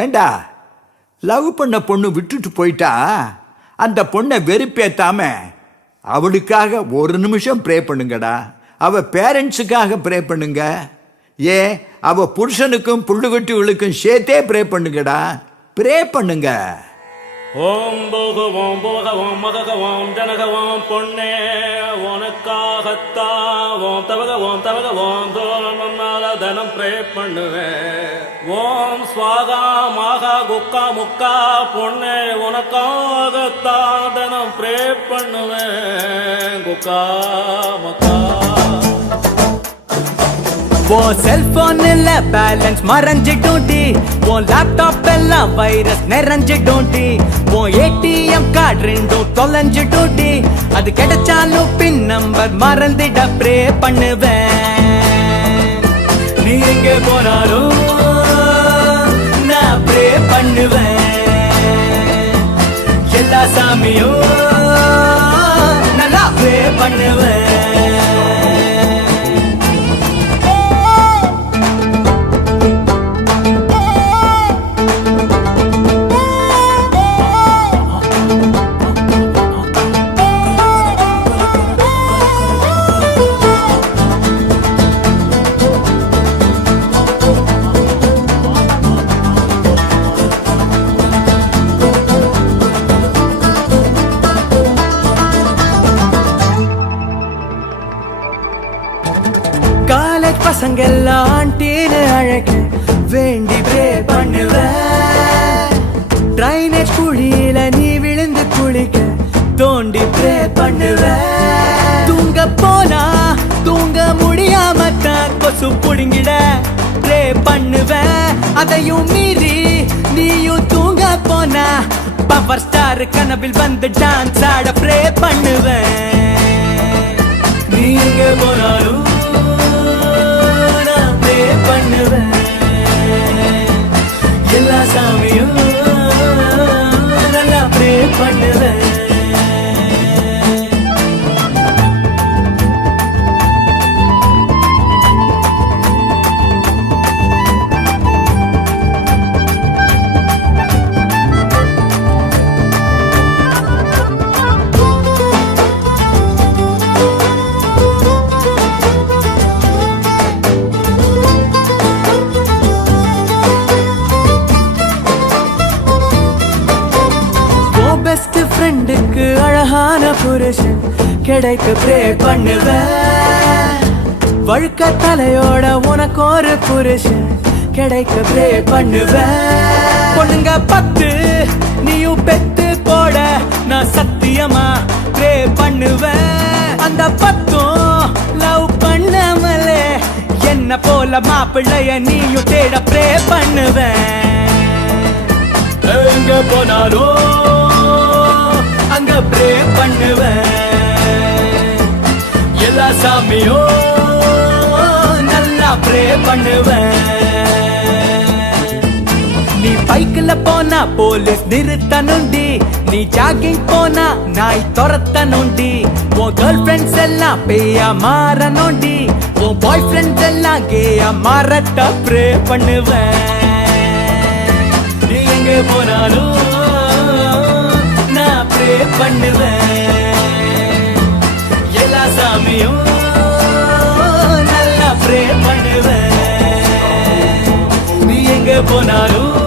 ஏண்டா லவ் பண்ண பொண்ணு விட்டுட்டு போயிட்டா அந்த பொண்ணை வெறுப்பேத்தாம அவளுக்காக ஒரு நிமிஷம் ப்ரே பண்ணுங்கடா. அவ பேரண்ட்ஸுக்காக ப்ரே பண்ணுங்க. ஏன் அவ புருஷனுக்கும் புள்ளுகுட்டிகளுக்கும் சேர்த்தே ப்ரே பண்ணுங்கடா. ப்ரே பண்ணுங்க. ஓம் போகவோம் போகவோம் மககவோம் ஜனகவோம் பொண்ணே உனக்காகத்தாவோம் தவகவோம் தவகவோம் தோழனால தனம் ப்ரே பண்ணுவேன். ஓம் ஸ்வாகா மாகா குக்கா முக்கா பொண்ணே உனக்காகத்தான் தனம் ப்ரே பண்ணுவேன். குக்கா முக்கா वो सेलफोन बैलेंस मरंजिटूटी वो लैपटॉप வைரஸ் நிறைஞ்சிட்டூட்டி वो ஏடிஎம் கார்டு ரெண்டும் தொலைஞ்சிட்டூட்டி அது கிடைச்சாலும் பின் நம்பர் மறந்துட ப்ரே பண்ணுவேன். நீ எங்கே போனாலும் நான் ப்ரே பண்ணுவேன். எல்லா சாமியும் நல்லா ப்ரே பண்ணுவேன். காலேஜ் பசங்கெல்லாம் ஆண்டின்னு அழக வேண்டி ப்ரே பண்ணுவேன். ட்ரைனேஜ் குழியில நீ விழுந்து குளிக்க தோண்டி ப்ரே பண்ணுவேன். தூங்க போனா தூங்க முடியாம தான் கொசு புடுங்கிட ப்ரே பண்ணுவேன். அதையும் மீறி நீயும் தூங்க போனா பவர் ஸ்டார் கனவில் வந்து டான்ஸ் ஆட ப்ரே பண்ணுவேன். நீங்க போனாலும் பண்ணுவேன். எல்லா சாமியும் நல்லா ப்ரே பண்ணுவேன். பெஸ்ட் ஃப்ரெண்டுக்கு அழகான புருஷன் கிடைக்க ப்ரே பண்ணுவேன். வழுக்க தலையோட உனக்கு ஒரு புருஷன் கிடைக்க ப்ரே பண்ணுவேன். பொண்ணுங்க 10 நீயும் பெத்து போட நான் சத்தியமா ப்ரே பண்ணுவேன். அந்த 10 லவ் பண்ணாமலே என்ன போல மாப்பிள்ளைய நீயும் தேட ப்ரே பண்ணுவேன். எங்க போனாலும் அங்க ப்ரே பண்ணுவேன். எல்லா சாமியும் நல்லா ப்ரே பண்ணுவேன். நீ பைக்கில் போனா போலீஸ் நிறுத்தணுண்டி. நீ ஜாகிங் போனா நாய் துரத்தணுண்டி. உன் கேர்ள் ஃப்ரெண்ட்ஸ் எல்லாம் பேயா மாறணுண்டி. உன் பாய் ஃப்ரெண்ட்ஸ் எல்லாம் கேயா மாறட்ட ப்ரே பண்ணுவேன். நீ எங்கே போனாலும் நான் ப்ரே பண்ணுவேன். எல்லா சாமியும் நல்லா ப்ரே பண்ணுவேன். நீ எங்க போனாலும்